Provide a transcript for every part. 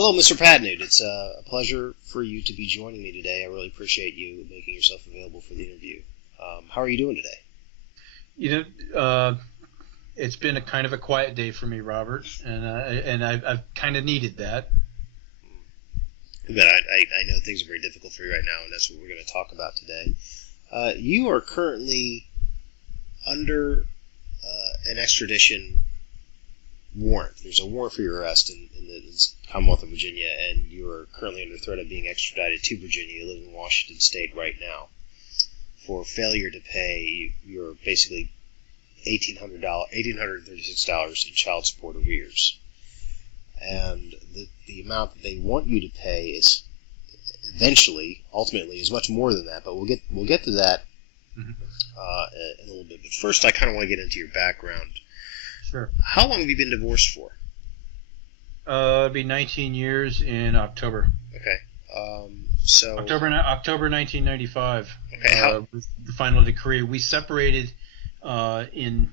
Hello, Mr. Patnude. It's a pleasure for you to be joining me today. I really appreciate you making yourself available for the interview. How are you doing today? You it's been a kind of a quiet day for me, Robert, and I've kind of needed that. But I know things are very difficult for you right now, and that's what we're going to talk about today. You are currently under an extradition warrant. There's a warrant for your arrest in the Commonwealth of Virginia, and you are currently under threat of being extradited to Virginia. You live in Washington State right now for failure to pay your basically $1,836 in child support arrears. And the amount that they want you to pay is ultimately, is much more than that. But we'll get to that in a little bit. But first, I kind of want to get into your background. Sure. How long have you been divorced for? It'll be 19 years in October. Okay. So October 1995. Okay. Was the final decree. We separated in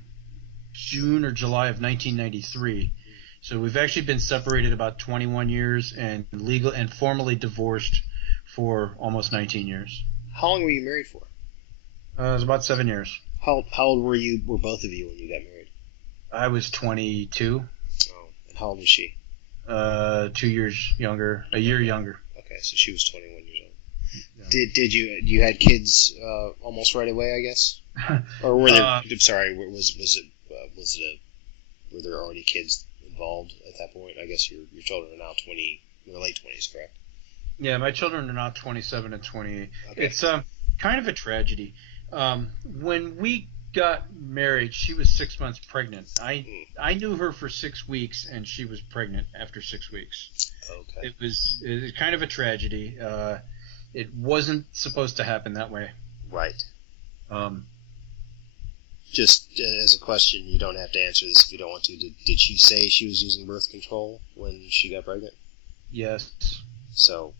June or July of 1993. So we've actually been separated about 21 years and legal and formally divorced for almost 19 years. How long were you married for? It was about 7 years. How old were both of you when you got married? I was 22. Oh, and how old was she? 2 years younger, a year younger. Okay, so she was 21 years old. Yeah. Did you had kids almost right away? I guess, or were there? I'm sorry, were there already kids involved at that point? I guess your children are now in their late 20s, correct? Yeah, my children are now 27 and 28. Okay. It's kind of a tragedy. When we got married, she was 6 months pregnant. I knew her for 6 weeks, and she was pregnant after 6 weeks. Okay. It was kind of a tragedy. It wasn't supposed to happen that way. Right. Just as a question, you don't have to answer this if you don't want to. Did she say she was using birth control when she got pregnant? Yes. So,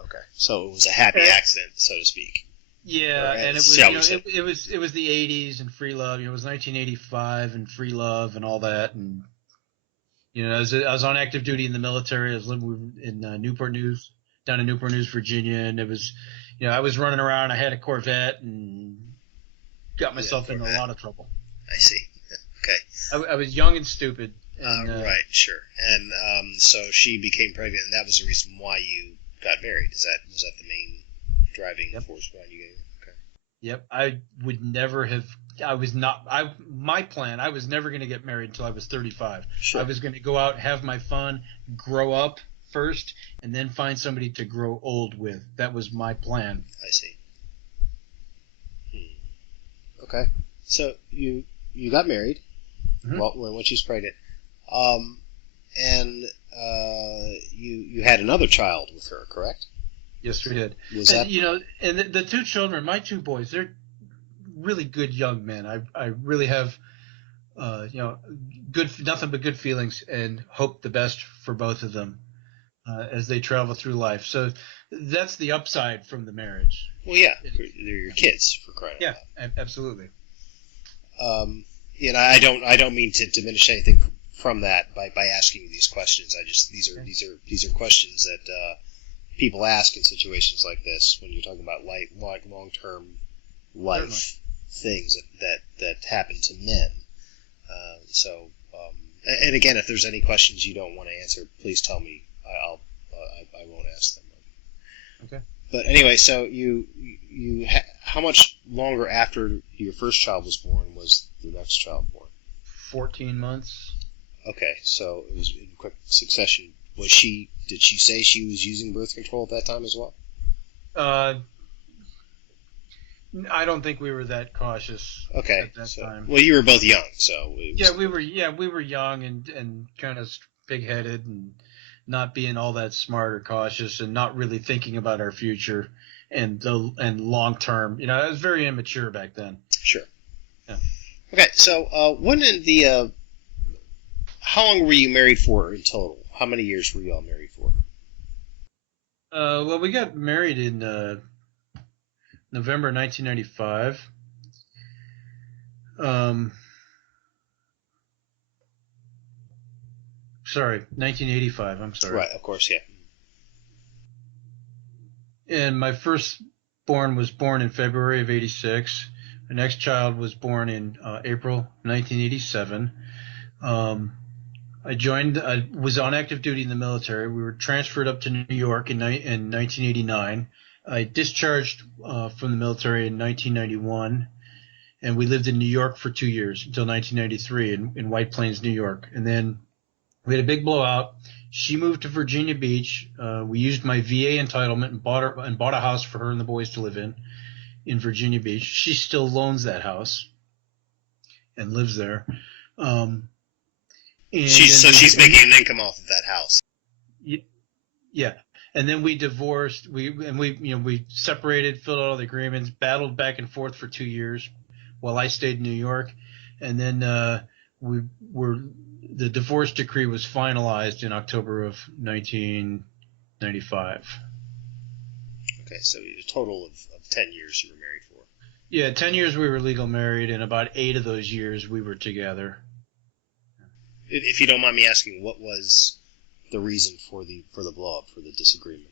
okay. So it was a happy accident, so to speak. Yeah, and it was it was the 80s and free love. It was 1985 and free love and all that. And I was on active duty in the military. I was living in Newport News, down in Newport News, Virginia, and it was, I was running around. I had a Corvette and got myself into a lot of trouble. I see. Okay. I was young and stupid. And, right, sure. And so she became pregnant, and that was the reason why you got married. Was that the main driving force behind you getting married? Okay. Yep. I would never have. My plan. I was never going to get married until I was 35. Sure. I was going to go out, have my fun, grow up first, and then find somebody to grow old with. That was my plan. I see. Okay. So you got married. Mm-hmm. Well, when she was pregnant, and you had another child with her, correct? Yes, we did. Was that and the two children, my two boys, they're really good young men. I really have nothing but good feelings and hope the best for both of them as they travel through life. So that's the upside from the marriage. Well, yeah, they're your kids, for crying out loud. Yeah, absolutely. I don't mean to diminish anything from that by asking you these questions. These are questions that people ask in situations like this when you're talking about long-term life things that happen to men. And again, if there's any questions you don't want to answer, please tell me. I won't ask them. Okay. But anyway, so how much longer after your first child was born was the next child born? 14 months. Okay, so it was in quick succession. Did she say she was using birth control at that time as well? I don't think we were that cautious at that time. Well, you were both young, so we were young and kind of big-headed and not being all that smart or cautious and not really thinking about our future and long term. I was very immature back then. Sure. Yeah. Okay, so how long were you married for in total? How many years were you all married for? Well, we got married in November 1995. sorry, 1985. I'm sorry. Right, of course, yeah. And my firstborn was born in February of '86. My next child was born in April 1987. I was on active duty in the military. We were transferred up to New York in 1989. I discharged from the military in 1991, and we lived in New York for 2 years until 1993 in White Plains, New York. And then we had a big blowout. She moved to Virginia Beach. We used my VA entitlement and bought a house for her and the boys to live in Virginia Beach. She still loans that house and lives there. She's making an income off of that house. Yeah. And then we divorced. We separated, filled out all the agreements, battled back and forth for 2 years while I stayed in New York. And then the divorce decree was finalized in October of 1995. Okay, so a total of 10 years you were married for. Yeah, 10 years we were legal married, and about 8 of those years we were together. If you don't mind me asking, what was the reason for the blow-up, for the disagreement?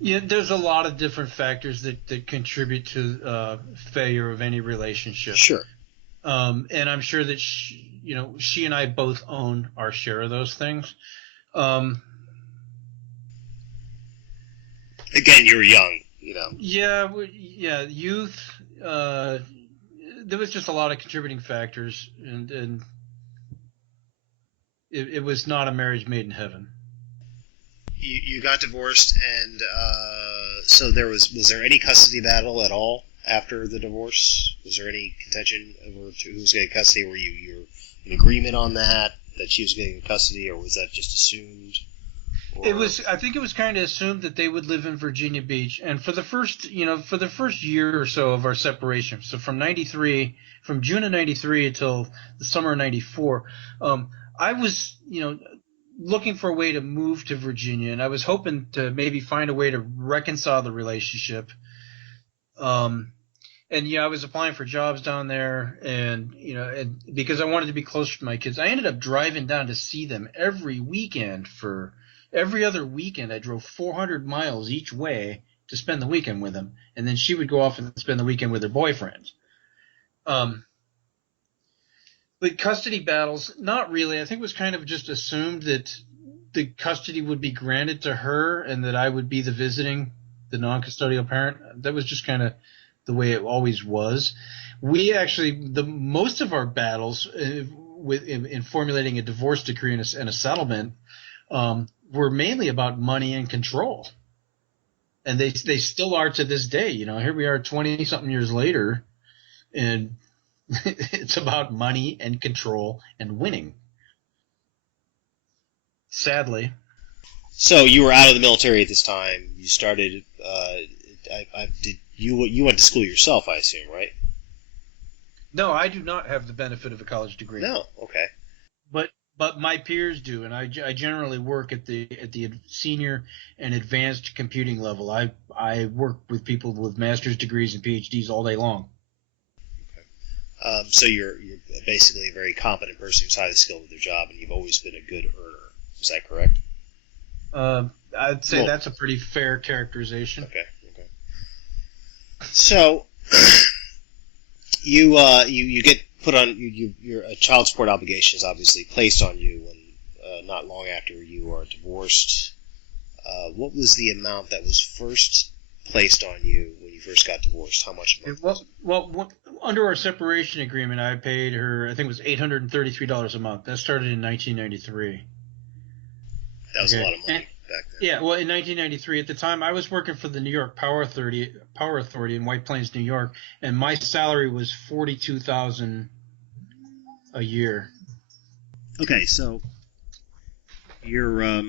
Yeah, there's a lot of different factors that contribute to failure of any relationship. Sure. And I'm sure that she and I both own our share of those things. Again, you're young, Yeah, youth. There was just a lot of contributing factors, and it was not a marriage made in heaven. You got divorced, and so was there any custody battle at all after the divorce? Was there any contention over who was getting custody? Were you in agreement on that she was getting custody, or was that just assumed? I think it was kind of assumed that they would live in Virginia Beach, and for the first year or so of our separation, so from June of '93 until the summer of '94, I was looking for a way to move to Virginia, and I was hoping to maybe find a way to reconcile the relationship. I was applying for jobs down there, and because I wanted to be closer to my kids, I ended up driving down to see them every weekend. For every other weekend, I drove 400 miles each way to spend the weekend with them, and then she would go off and spend the weekend with her boyfriend. But custody battles, not really. I think it was kind of just assumed that the custody would be granted to her and that I would be the non-custodial parent. That was just kind of the way it always was. We actually, most of our battles in formulating a divorce decree and a settlement were mainly about money and control. And they still are to this day. Here we are 20-something years later, and it's about money and control and winning. Sadly. So you were out of the military at this time. You started. You went to school yourself, I assume, right? No, I do not have the benefit of a college degree. No, okay. But my peers do, and I generally work at the senior and advanced computing level. I work with people with master's degrees and PhDs all day long. So you're basically a very competent person who's highly skilled with their job, and you've always been a good earner. Is that correct? I'd say that's a pretty fair characterization. Okay. So you get put on your child support obligation is obviously placed on you when not long after you are divorced. What was the amount that was first placed on you when you first got divorced? How much a month? Well, under our separation agreement, I paid her, I think it was $833 a month. That started in 1993. That was a lot of money back then. Yeah, well, in 1993, at the time, I was working for the New York Power Authority in White Plains, New York, and my salary was $42,000 a year. Okay, so your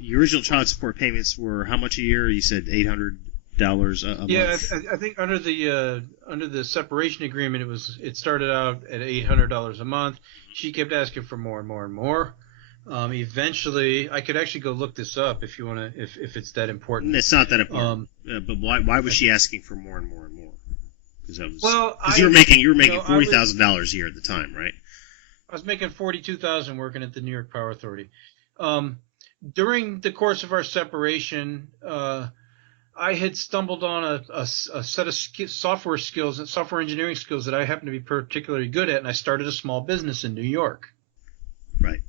original child support payments were how much a year? You said $800 a month. Yeah, I think under the separation agreement, it started out at $800 a month. She kept asking for more and more and more. Eventually, I could actually go look this up if you want to, if it's that important. It's not that important. But why was she asking for more and more and more? Because you were making $40,000 a year at the time, right? I was making $42,000 working at the New York Power Authority. During the course of our separation, I had stumbled on a set of software skills and software engineering skills that I happened to be particularly good at, and I started a small business in New York. Right.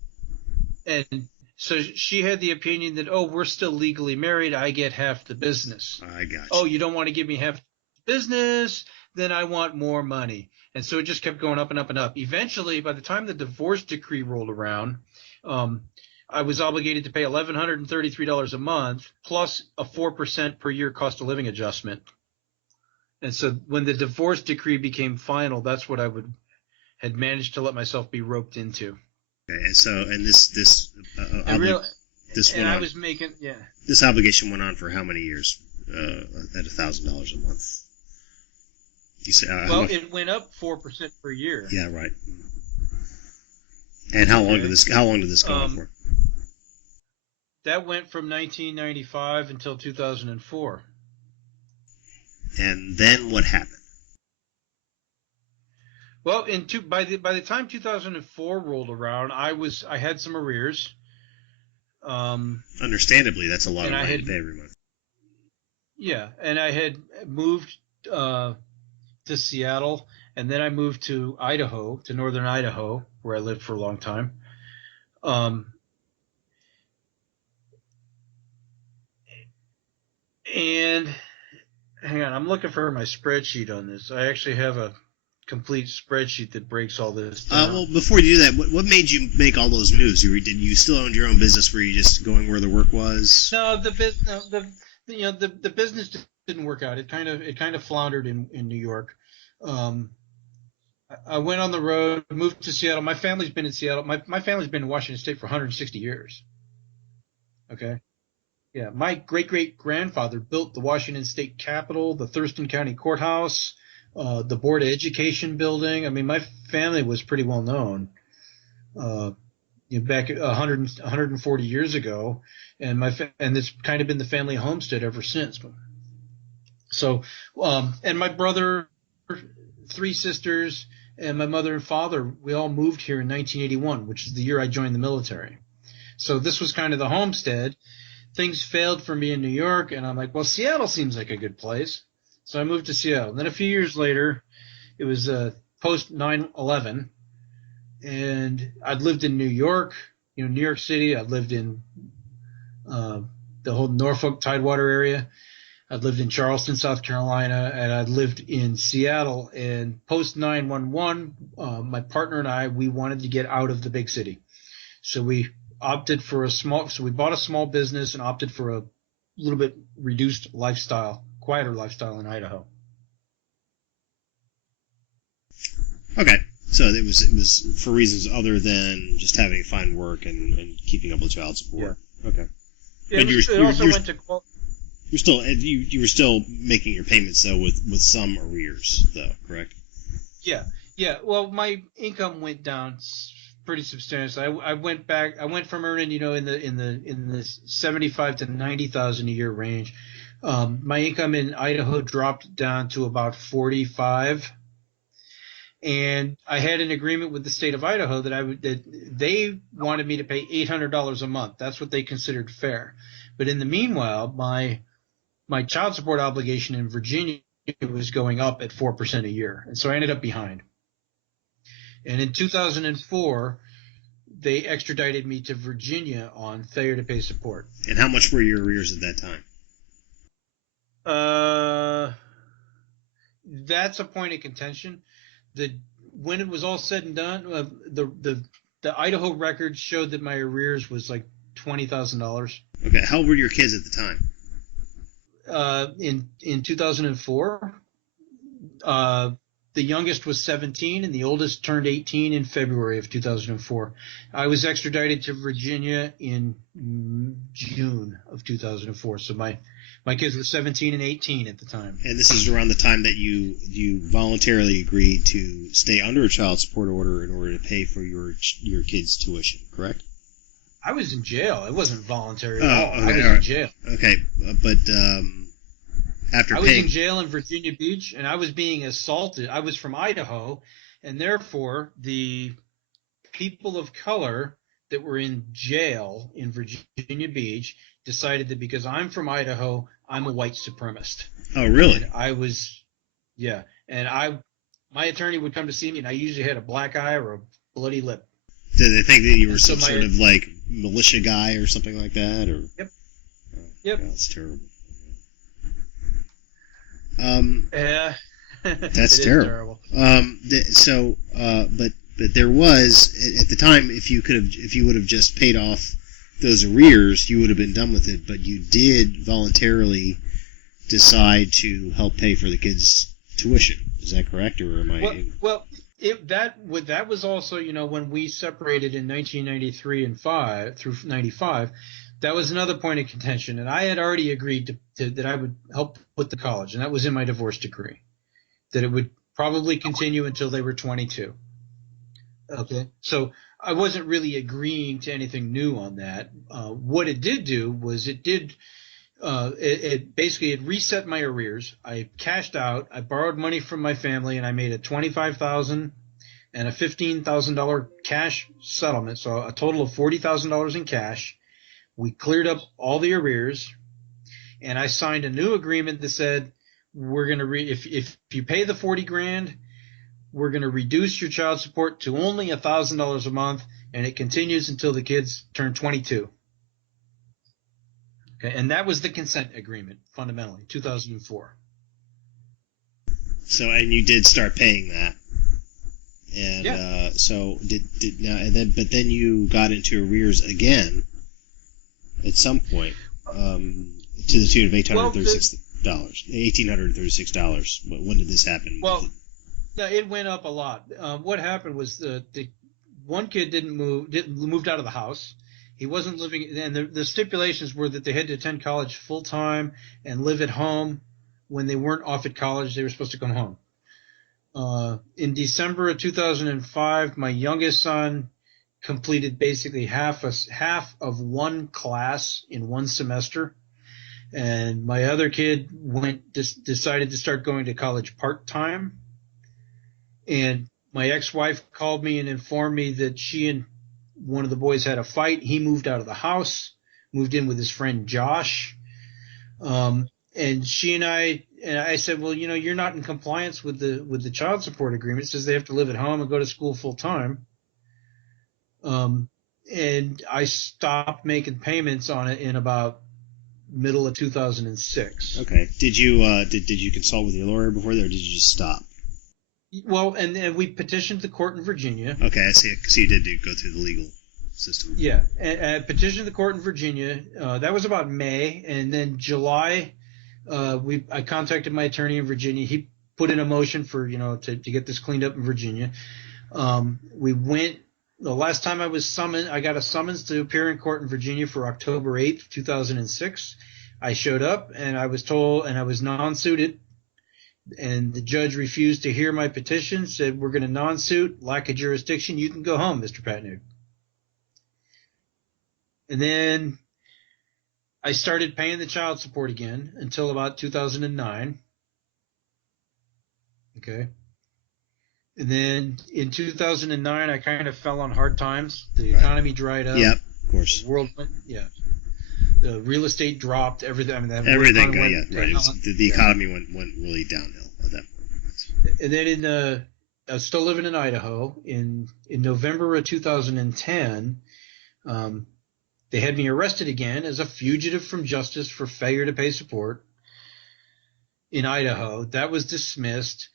And so she had the opinion that, oh, we're still legally married. I get half the business. I got you. Oh, you don't want to give me half the business? Then I want more money. And so it just kept going up and up and up. Eventually, by the time the divorce decree rolled around, I was obligated to pay $1,133 a month plus a 4% per year cost of living adjustment. And so when the divorce decree became final, that's what I had managed to let myself be roped into. Okay, and so this obligation went on for how many years? At $1,000 a month. You say, it went up 4% per year. Yeah, right. And how long did this go on for? That went from 1995 until 2004. And then what happened? Well, by the time 2004 rolled around, I had some arrears. Understandably, that's a lot of money to pay every month. Yeah, and I had moved to Seattle, and then I moved to Idaho, to northern Idaho, where I lived for a long time. And hang on, I'm looking for my spreadsheet on this. I actually have a complete spreadsheet that breaks all this down. Well, before you do that, what made you make all those moves? Did you still own your own business? Were you just going where the work was? No, the business didn't work out. It kind of floundered in New York. I went on the road, moved to Seattle. My family's been in Seattle. My family's been in Washington State for 160 years. Okay. Yeah, my great-great-grandfather built the Washington State Capitol, the Thurston County Courthouse, the Board of Education building. I mean, my family was pretty well known back 140 years ago, and it's kind of been the family homestead ever since. So, and my brother, 3 sisters, and my mother and father, we all moved here in 1981, which is the year I joined the military. So this was kind of the homestead. Things failed for me in New York, and I'm like, well, Seattle seems like a good place. So I moved to Seattle. Then a few years later, it was post 9/11, and I'd lived in New York, New York City. I'd lived in the whole Norfolk Tidewater area. I'd lived in Charleston, South Carolina, and I'd lived in Seattle. And post 9/11, my partner and I, we wanted to get out of the big city. So we opted for we bought a small business and opted for a little bit reduced lifestyle, quieter lifestyle in Idaho. Okay. So it was for reasons other than just having to find work and keeping up with child support. Yeah. Okay. Yeah, you were still making your payments though with some arrears though, correct? Yeah. Well, my income went down pretty substantially. I went from earning in the 75 to 90,000 a year range. My income in Idaho dropped down to about 45, and I had an agreement with the state of Idaho that they wanted me to pay $800 a month. That's what they considered fair. But in the meanwhile, my child support obligation in Virginia was going up at 4% a year, and so I ended up behind. And in 2004, they extradited me to Virginia on failure to pay support. And how much were your arrears at that time? That's a point of contention. When it was all said and done, the Idaho records showed that my arrears was like $20,000. Okay, how old were your kids at the time? In 2004, the youngest was 17, and the oldest turned 18 in February of 2004. I was extradited to Virginia in June of 2004, so my kids were 17 and 18 at the time. And this is around the time that you voluntarily agreed to stay under a child support order in order to pay for your kids' tuition, correct? I was in jail. It wasn't voluntary at all. Okay, I was in jail. Okay, but after I was in jail in Virginia Beach, and I was being assaulted. I was from Idaho, and therefore the people of color that were in jail in Virginia Beach decided that because I'm from Idaho, I'm a white supremacist. Oh, really? And I was, yeah. And my attorney would come to see me, and I usually had a black eye or a bloody lip. Did they think that you were some sort of like militia guy or something like that? Or Yep. Oh, yep. God, that's terrible. Yeah. That's terrible. But there was at the time, if you would have just paid off those arrears, you would have been done with it. But you did voluntarily decide to help pay for the kids' tuition. Is that correct, or am I? Well, that was also, when we separated in 1993 and 5 through 95. That was another point of contention, and I had already agreed that I would help with the college, and that was in my divorce decree, that it would probably continue until they were 22. Okay, so I wasn't really agreeing to anything new on that. What it did do was it basically reset my arrears. I cashed out. I borrowed money from my family, and I made a $25,000 and a $15,000 cash settlement, so a total of $40,000 in cash. We cleared up all the arrears, and I signed a new agreement that said we're going to if you pay the $40,000, we're going to reduce your child support to only $1,000 a month, and it continues until the kids turn 22. Okay, and that was the consent agreement, fundamentally, 2004. So, and you did start paying that, and yeah. But then you got into arrears again at some point, to the tune of $1,836. When did this happen? Well, it went up a lot. What happened was the one kid moved out of the house. He wasn't living, and the stipulations were that they had to attend college full time and live at home. When they weren't off at college, they were supposed to come home. In December of 2005, my youngest son completed basically half of one class in one semester, and my other kid decided to start going to college part-time. And my ex-wife called me and informed me that she and one of the boys had a fight. He moved out of the house, moved in with his friend Josh, and she and I said, well, you're not in compliance with the child support agreement. It says they have to live at home and go to school full time. And I stopped making payments on it in about middle of 2006. Okay. Did you consult with your lawyer before that, or did you just stop? Well, and we petitioned the court in Virginia. Okay, I see. So you did go through the legal system. Yeah, and petitioned the court in Virginia. That was about May, and then July, I contacted my attorney in Virginia. He put in a motion for to get this cleaned up in Virginia. We went. The last time I was summoned, I got a summons to appear in court in Virginia for October 8th, 2006. I showed up, and I was told, and I was non-suited. And the judge refused to hear my petition, said, we're going to non-suit, lack of jurisdiction, you can go home, Mr. Patnude. And then I started paying the child support again until about 2009. Okay. And then in 2009, I kind of fell on hard times. The economy dried up. Yep, of course. The world went, the real estate dropped, everything. I mean, everything, right. The economy went really downhill at that point. And then I was still living in Idaho. In November of 2010, they had me arrested again as a fugitive from justice for failure to pay support in Idaho. That was dismissed.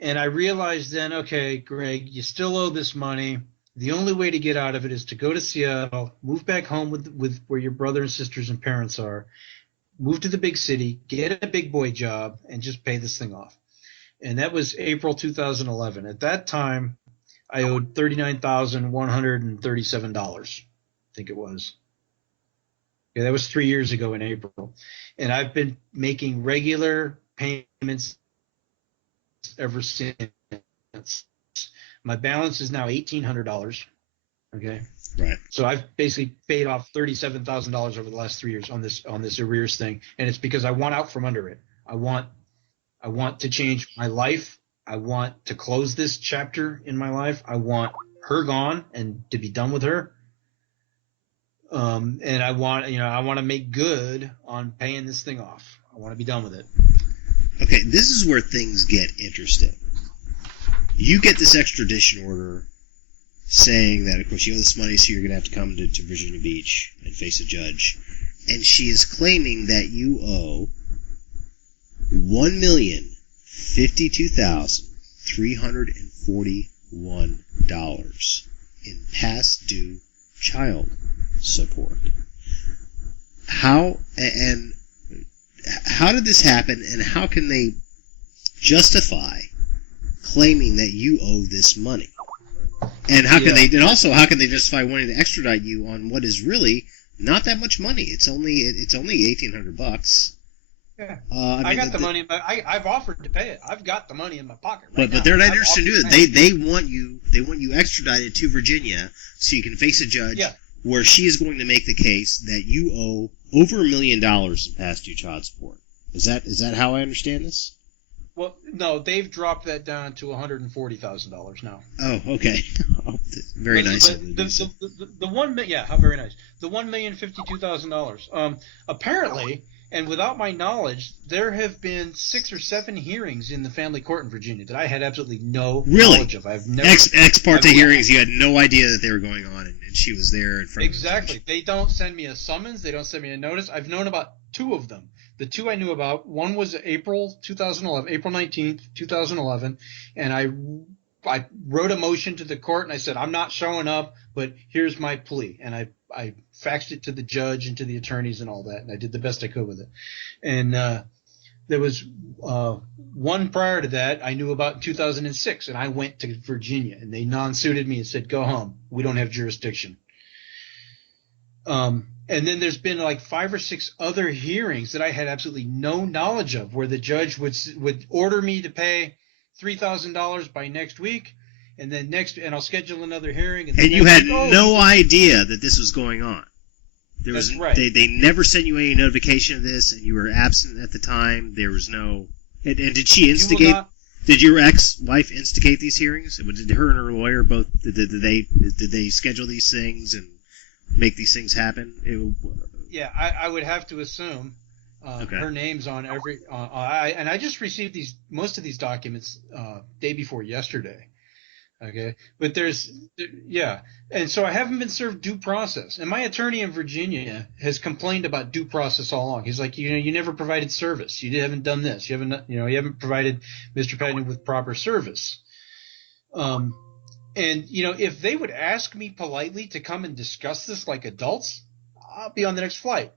And I realized then, okay, Greg, you still owe this money. The only way to get out of it is to go to Seattle, move back home with where your brother and sisters and parents are, move to the big city, get a big boy job, and just pay this thing off. And that was April 2011. At that time, I owed $39,137, I think it was. Okay, that was 3 years ago in April. And I've been making regular payments ever since. My balance is now $1,800. Okay. Right. So I've basically paid off $37,000 over the last 3 years on this arrears thing, and it's because I want out from under it. I want to change my life. I want to close this chapter in my life. I want her gone and to be done with her. And I want to make good on paying this thing off. I want to be done with it. Okay, this is where things get interesting. You get this extradition order saying that, of course, you owe this money, so you're going to have to come to Virginia Beach and face a judge. And she is claiming that you owe $1,052,341 in past due child support. How did this happen, and how can they justify claiming that you owe this money? And how can they justify wanting to extradite you on what is really not that much money? It's only $1,800. Yeah, I got the money, but I've offered to pay it. I've got the money in my pocket. But they're not interested in doing it. They want you extradited to Virginia so you can face a judge where she is going to make the case that you owe over $1 million in past due child support. Is that how I understand this? Well, no, they've dropped that down to $140,000 now. Oh, okay. Very nice. But how very nice. The $1,052,000. Apparently, and without my knowledge, there have been 6 or 7 hearings in the family court in Virginia that I had absolutely no knowledge of. I've never ex parte hearings. You had no idea that they were going on, and she was there in front of the judge. Exactly. They don't send me a summons. They don't send me a notice. I've known about 2 of them. The 2 I knew about, one was April 19th, 2011, and I wrote a motion to the court, and I said, I'm not showing up, but here's my plea. And I faxed it to the judge and to the attorneys and all that, and I did the best I could with it. And there was one prior to that I knew about in 2006, and I went to Virginia, and they non-suited me and said, go home. We don't have jurisdiction. And then there's been like 5 or 6 other hearings that I had absolutely no knowledge of, where the judge would order me to pay $3,000 by next week, and then I'll schedule another hearing. And you had no idea that this was going on. That's right. They never sent you any notification of this, and you were absent at the time. There was no. And did she instigate? Did your ex-wife instigate these hearings? Did her and her lawyer both? Did they schedule these things and make these things happen? Yeah, I would have to assume her name's on every. And I just received most of these documents day before yesterday. Okay, but and so I haven't been served due process. And my attorney in Virginia has complained about due process all along. He's like, you never provided service. You haven't done this. You haven't provided Mr. Patnude with proper service. And if they would ask me politely to come and discuss this like adults, I'll be on the next flight.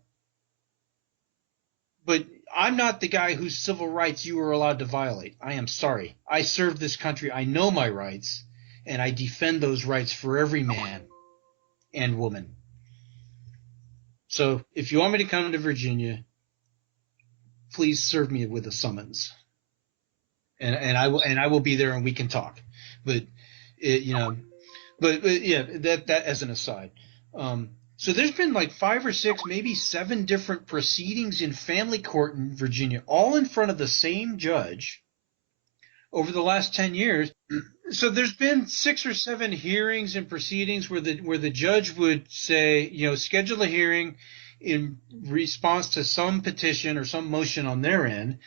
But I'm not the guy whose civil rights you are allowed to violate. I am sorry. I serve this country. I know my rights, and I defend those rights for every man and woman. So if you want me to come to Virginia, please serve me with a summons, and I will be there, and we can talk. But that as an aside. So there's been like 5 or 6, maybe 7 different proceedings in family court in Virginia, all in front of the same judge over the last 10 years. So there's been 6 or 7 hearings and proceedings where the judge would say, schedule a hearing in response to some petition or some motion on their end,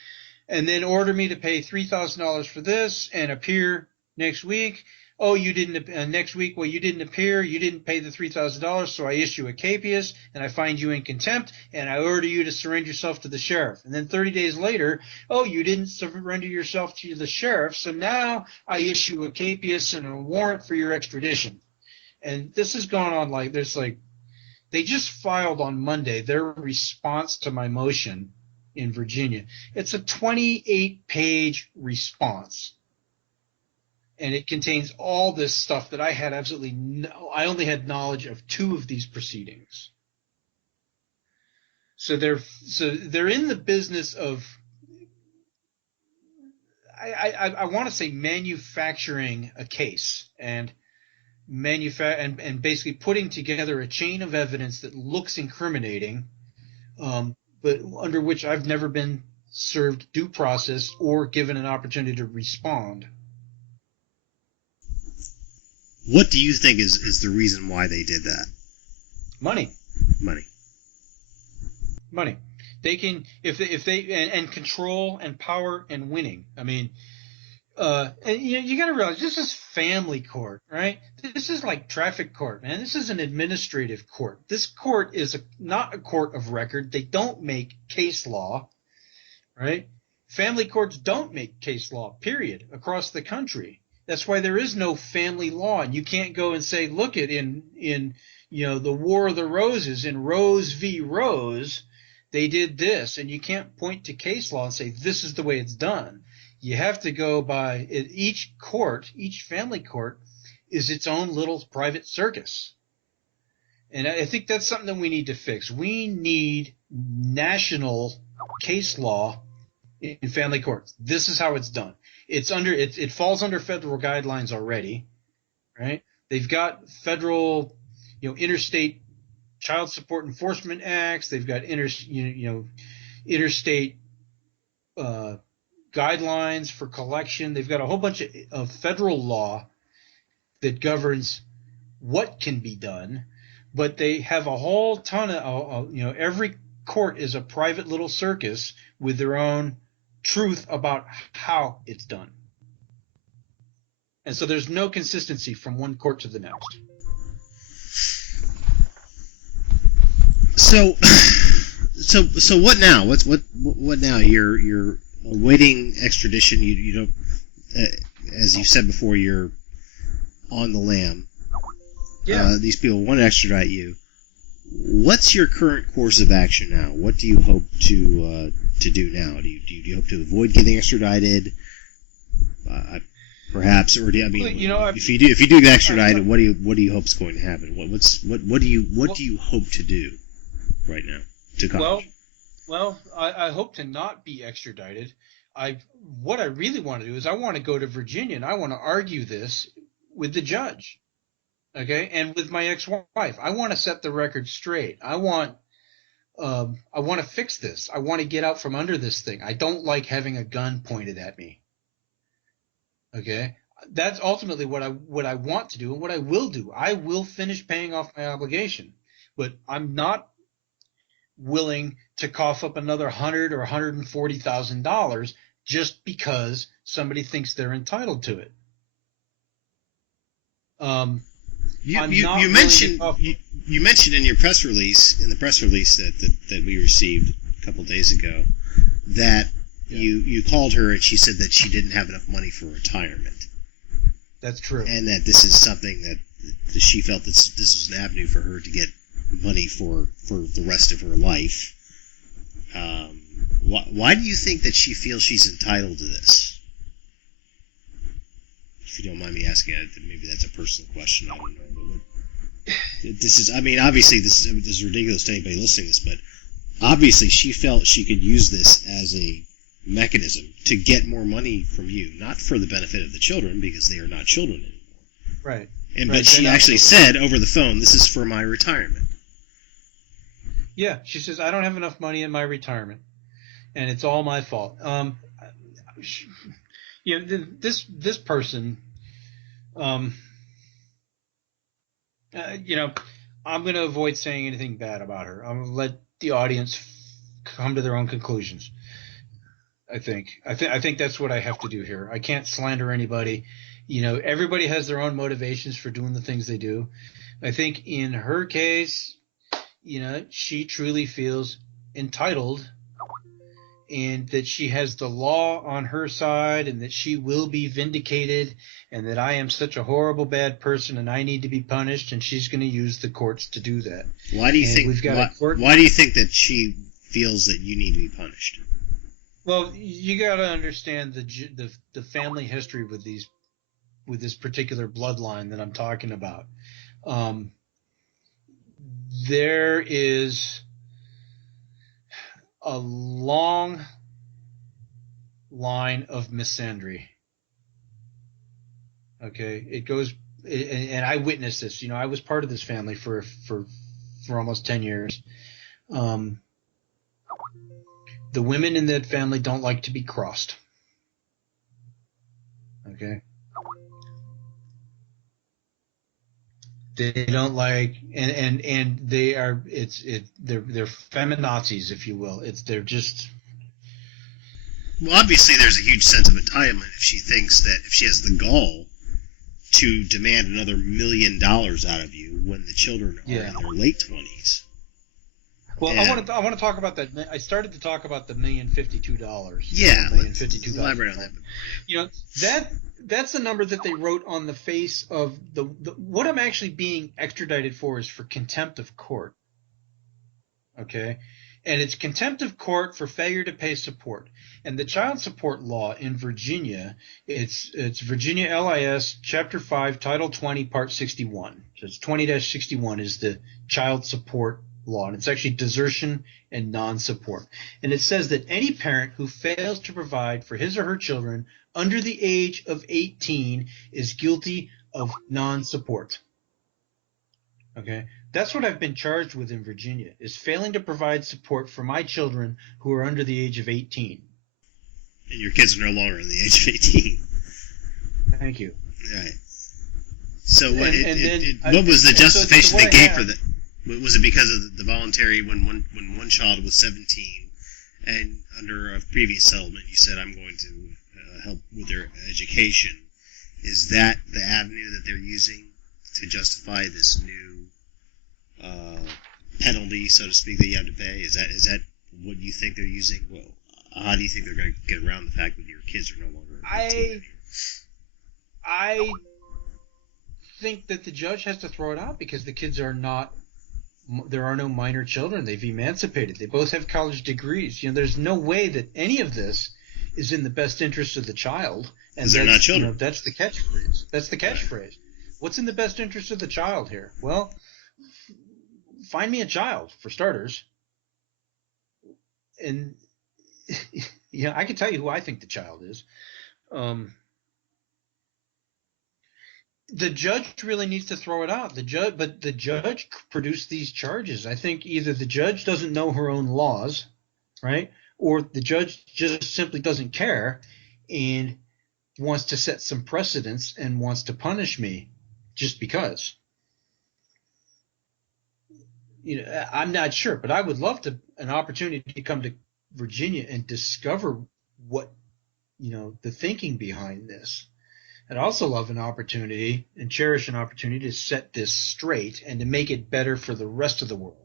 and then order me to pay $3,000 for this and appear next week. Oh, you didn't next week. Well, you didn't appear. You didn't pay the $3,000, so I issue a capias and I find you in contempt and I order you to surrender yourself to the sheriff. And then 30 days later, oh, you didn't surrender yourself to the sheriff, so now I issue a capias and a warrant for your extradition. And this has gone on they just filed on Monday their response to my motion in Virginia. It's a 28-page response. And it contains all this stuff that I had I only had knowledge of 2 of these proceedings. So they're in the business of, I want to say, manufacturing a case and basically putting together a chain of evidence that looks incriminating, but under which I've never been served due process or given an opportunity to respond. What do you think is the reason why they did that? Money. Money. They can if they and control and power and winning. I mean, and you got to realize this is family court, right? This is like traffic court, man. This is an administrative court. This court is not a court of record. They don't make case law, right? Family courts don't make case law, period, across the country. That's why there is no family law, and you can't go and say, look at in the War of the Roses, in Rose v. Rose, they did this, and you can't point to case law and say this is the way it's done. You have to go by it. Each court, each family court, is its own little private circus, and I think that's something that we need to fix. We need national case law in family courts. This is how it's done. It falls under federal guidelines already, right? They've got federal, interstate child support enforcement acts. They've got interstate guidelines for collection. They've got a whole bunch of federal law that governs what can be done, but they have a whole ton of every court is a private little circus with their own truth about how it's done. And so there's no consistency from one court to the next. So what now? What now? You're awaiting extradition. You don't, as you said before, you're on the lam. Yeah. These people want to extradite you. What's your current course of action now? What do you hope to do now? Do you hope to avoid getting extradited? Perhaps, or if you do get extradited, what do you hope is going to happen? What do you hope to do right now to accomplish? Well, I hope to not be extradited. What I really want to do is I want to go to Virginia and I want to argue this with the judge. Okay, and with my ex-wife, I want to set the record straight. I want to fix this. I want to get out from under this thing. I don't like having a gun pointed at me. Okay, that's ultimately what I want to do and what I will do. I will finish paying off my obligation, but I'm not willing to cough up another $100,000 or $140,000 just because somebody thinks they're entitled to it. You mentioned in your press release, that we received a couple days ago, that you called her and she said that she didn't have enough money for retirement. That's true. And that this is something that she felt this was an avenue for her to get money for the rest of her life. Why do you think that she feels she's entitled to this? If you don't mind me asking, maybe that's a personal question. I don't know. Obviously this is ridiculous to anybody listening to this, but obviously she felt she could use this as a mechanism to get more money from you, not for the benefit of the children, because they are not children anymore. Right. But she actually said over the phone, "This is for my retirement." Yeah, she says, "I don't have enough money in my retirement, and it's all my fault." This person, I'm going to avoid saying anything bad about her. I'm going to let the audience come to their own conclusions. I think that's what I have to do here. I can't slander anybody. Everybody has their own motivations for doing the things they do. I think in her case, she truly feels entitled and that she has the law on her side and that she will be vindicated and that I am such a horrible, bad person and I need to be punished, and she's going to use the courts to do that. Why do you think that she feels that you need to be punished? Well, you got to understand the family history with this particular bloodline that I'm talking about. There is a long line of misandry. Okay, it goes, and I witnessed this. I was part of this family for almost 10 years. The women in that family don't like to be crossed. Okay. They don't like, and they are, they're feminazis, if you will. They're just. Well, obviously, there's a huge sense of entitlement if she thinks that if she has the gall to demand another $1 million out of you when the children are in their late 20s. Well, I want to talk about that. I started to talk about the $1,052. Yeah, elaborate on that. You know, that's the number that they wrote on the face of the what I'm actually being extradited for is for contempt of court. Okay, and it's contempt of court for failure to pay support. And the child support law in Virginia, it's Virginia LIS Chapter 5, Title 20, Part 61. So it's 20-61 is the child support law, and it's actually desertion and non-support. And it says that any parent who fails to provide for his or her children under the age of 18 is guilty of non-support. Okay, that's what I've been charged with in Virginia, is failing to provide support for my children who are under the age of 18. And your kids are no longer in the age of 18. Thank you. Right. So what was the justification they gave for that? Was it because of the voluntary when one child was 17 and under a previous settlement you said I'm going to help with their education? Is that the avenue that they're using to justify this new penalty, so to speak, that you have to pay? Is that what you think they're using? Well, how do you think they're going to get around the fact that your kids are no longer 18? I think that the judge has to throw it out because the kids are not. There are no minor children. They've emancipated. They both have college degrees. You know, there's no way that any of this is in the best interest of the child. And they're not children. You know, that's the catchphrase. That's the catchphrase. What's in the best interest of the child here? Well, find me a child, for starters. And, you know, I can tell you who I think the child is. The judge really needs to throw it out. But the judge produced these charges. I think either the judge doesn't know her own laws, right, or the judge just simply doesn't care and wants to set some precedents and wants to punish me just because. You know, I'm not sure, but I would love an opportunity to come to Virginia and discover what, you know, the thinking behind this. I'd also love an opportunity and cherish an opportunity to set this straight and to make it better for the rest of the world.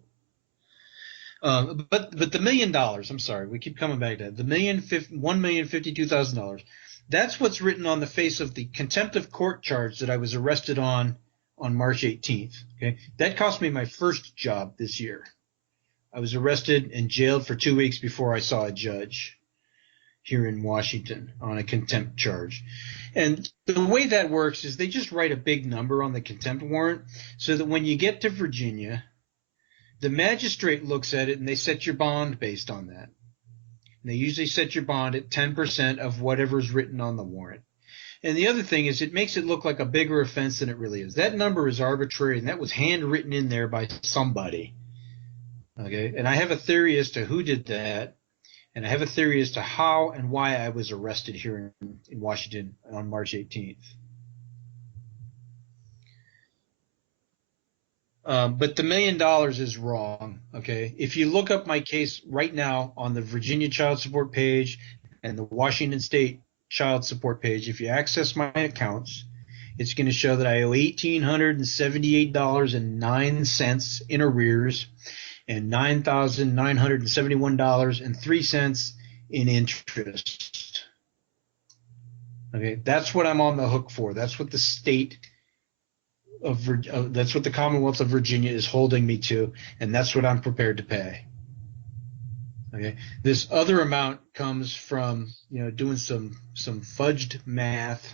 But the $1 million, I'm sorry, we keep coming back to that. The $1,052,000. That's what's written on the face of the contempt of court charge that I was arrested on March 18th. Okay, that cost me my first job this year. I was arrested and jailed for 2 weeks before I saw a judge here in Washington on a contempt charge. And the way that works is they just write a big number on the contempt warrant so that when you get to Virginia, the magistrate looks at it and they set your bond based on that. And they usually set your bond at 10% of whatever's written on the warrant. And the other thing is it makes it look like a bigger offense than it really is. That number is arbitrary, and that was handwritten in there by somebody. Okay, and I have a theory as to who did that. And I have a theory as to how and why I was arrested here in Washington on March 18th. But the $1 million is wrong. Okay, if you look up my case right now on the Virginia child support page and the Washington State child support page, if you access my accounts, it's going to show that I owe $1,878.09 in arrears and $9,971.03 in interest. Okay, that's what I'm on the hook for. That's what the state of that's what the Commonwealth of Virginia is holding me to, and that's what I'm prepared to pay. Okay, this other amount comes from, you know, doing some fudged math,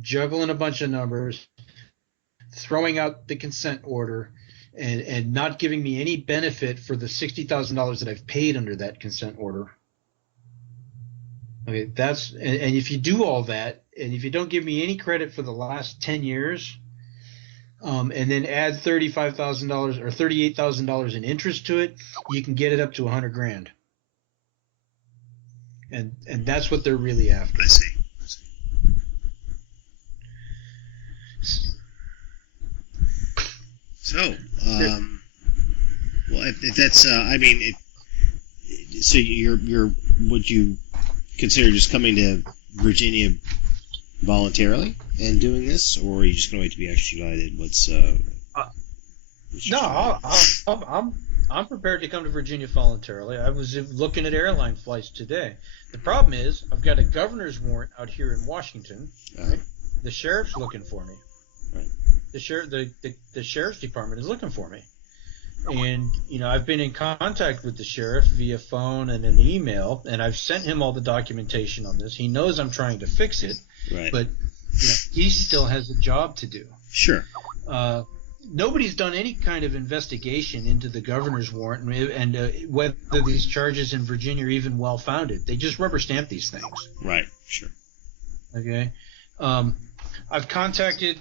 juggling a bunch of numbers, throwing out the consent order, and not giving me any benefit for the $60,000 that I've paid under that consent order. Okay, that's and if you do all that, and if you don't give me any credit for the last 10 years, and then add $35,000 or $38,000 in interest to it, you can get it up to $100,000. And that's what they're really after. I see. So, well, if that's, so you're, would you consider just coming to Virginia voluntarily and doing this, or are you just going to wait to be extradited? No, I'm prepared to come to Virginia voluntarily. I was looking at airline flights today. The problem is I've got a governor's warrant out here in Washington. Right? The sheriff's looking for me. Right. The sheriff's department is looking for me. And, I've been in contact with the sheriff via phone and an email, and I've sent him all the documentation on this. He knows I'm trying to fix it, right. But he still has a job to do. Sure. Nobody's done any kind of investigation into the governor's warrant and whether these charges in Virginia are even well-founded. They just rubber stamp these things. Right, sure. Okay. I've contacted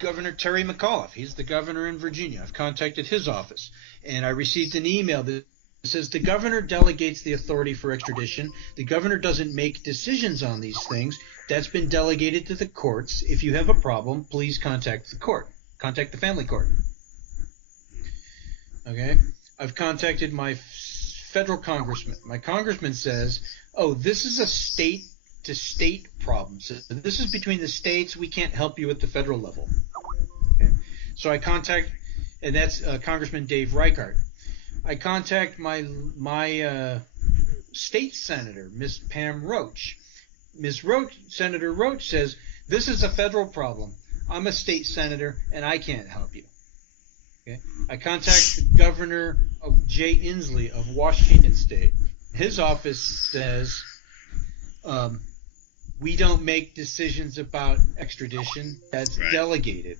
Governor Terry McAuliffe. He's the governor in Virginia. I've contacted his office, and I received an email that says the governor delegates the authority for extradition. The governor doesn't make decisions on these things. That's been delegated to the courts. If you have a problem, please contact the court. Contact the family court. Okay? I've contacted my federal congressman. My congressman says, this is a state-to-state problem. So this is between the states. We can't help you at the federal level. Okay? So I contact, and that's Congressman Dave Reichart. I contact my state senator, Miss Pam Roach. Senator Roach says, this is a federal problem. I'm a state senator, and I can't help you. Okay? I contact Governor Jay Inslee of Washington State. His office says, we don't make decisions about extradition. That's right. Delegated.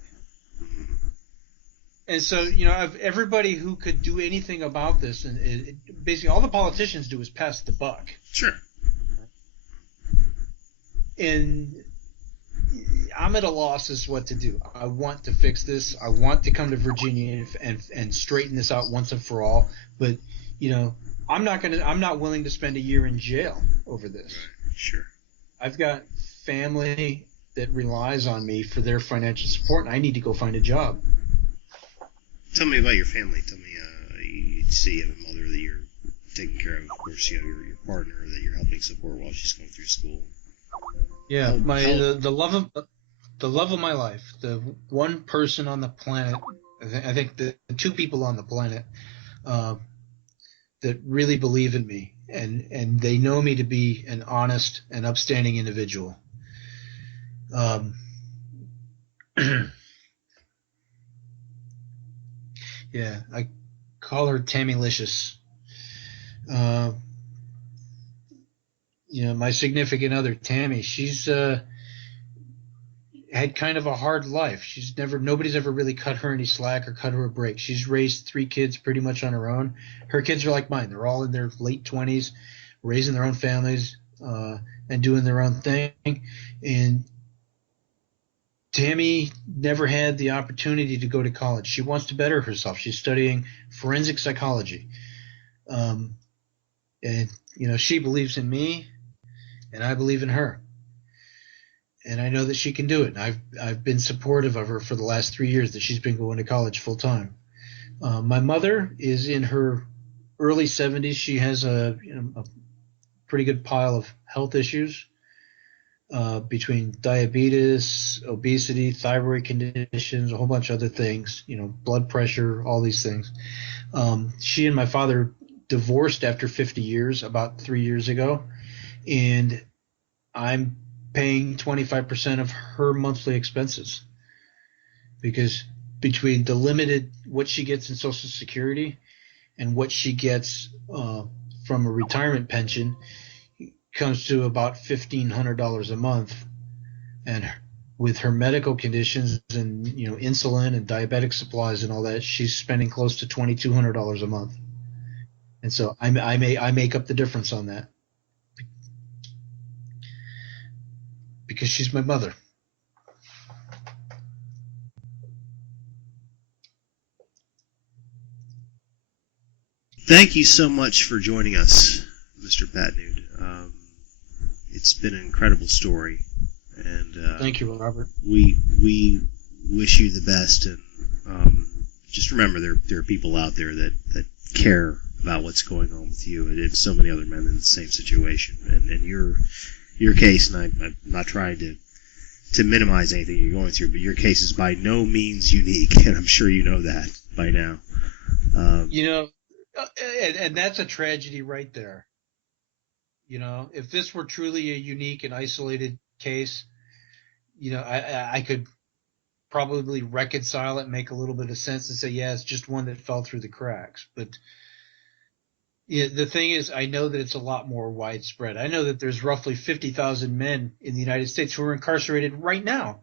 And so, everybody who could do anything about this, and basically all the politicians do is pass the buck. Sure. And I'm at a loss as to what to do. I want to fix this. I want to come to Virginia and straighten this out once and for all. But I'm not willing to spend a year in jail over this. Right. Sure. I've got family that relies on me for their financial support, and I need to go find a job. Tell me about your family. Tell me, you say you have a mother that you're taking care of. Of course, you have your partner that you're helping support while she's going through school. Yeah, the love of my life, the one person on the planet, I think the two people on the planet that really believe in me, and they know me to be an honest and upstanding individual. Yeah, I call her Tammylicious. My significant other, Tammy, she's had kind of a hard life. Nobody's ever really cut her any slack or cut her a break. She's raised 3 kids pretty much on her own. Her kids are like mine. They're all in their late 20s, raising their own families and doing their own thing. And Tammy never had the opportunity to go to college. She wants to better herself. She's studying forensic psychology. And, she believes in me, and I believe in her. And I know that she can do it. I've been supportive of her for the last 3 years that she's been going to college full time. My mother is in her early 70s. She has a pretty good pile of health issues between diabetes, obesity, thyroid conditions, a whole bunch of other things, blood pressure, all these things. She and my father divorced after 50 years about 3 years ago, and I'm paying 25% of her monthly expenses because between the limited what she gets in Social Security and what she gets from a retirement pension comes to about $1,500 a month, and with her medical conditions and insulin and diabetic supplies and all that, she's spending close to $2,200 a month. And so I make up the difference on that because she's my mother. Thank you so much for joining us, Mr. Patnude. It's been an incredible story, and thank you, Robert. We wish you the best, and just remember there are people out there that care about what's going on with you, and so many other men in the same situation. And your case, and I'm not trying to minimize anything you're going through, but your case is by no means unique, and I'm sure you know that by now. And that's a tragedy right there. If this were truly a unique and isolated case, I could probably reconcile it, make a little bit of sense, and say, yeah, it's just one that fell through the cracks. But the thing is, I know that it's a lot more widespread. I know that there's roughly 50,000 men in the United States who are incarcerated right now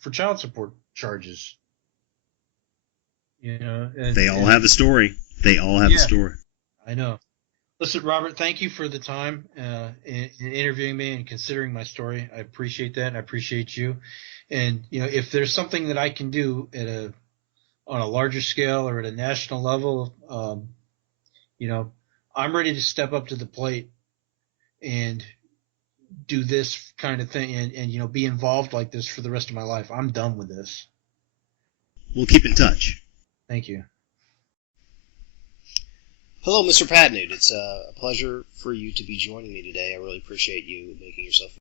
for child support charges. They all have a story. They all have a story. I know. Listen, Robert, thank you for the time in interviewing me and considering my story. I appreciate that, and I appreciate you. And if there's something that I can do on a larger scale or at a national level, I'm ready to step up to the plate and do this kind of thing, and be involved like this for the rest of my life. I'm done with this. We'll keep in touch. Thank you. Hello, Mr. Patnude. It's a pleasure for you to be joining me today. I really appreciate you making yourself